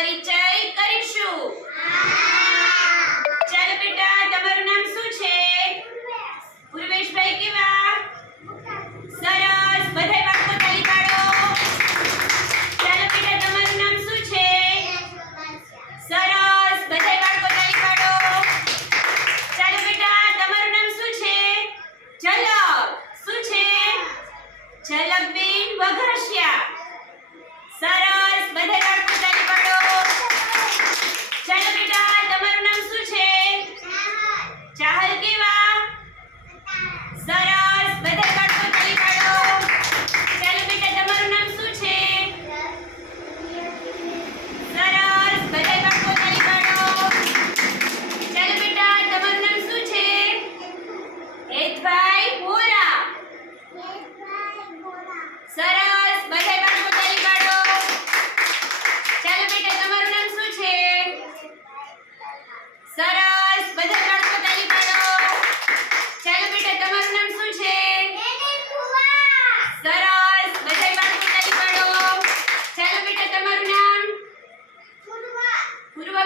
પરિચય કરીશું. ચાલો બેટા, તમારું નામ શું છે? પૂર્વેશભાઈ કેવા? સરસ, બધાય બાળકો તાલી પાડો. ચાલો બેટા, તમારું નામ શું છે? સરસ, બધાય બાળકો તાલી પાડો. ચાલો બેટા, તમારું નામ શું છે? ઝલક. શું છે? ઝલકબેન વઘાસિયા.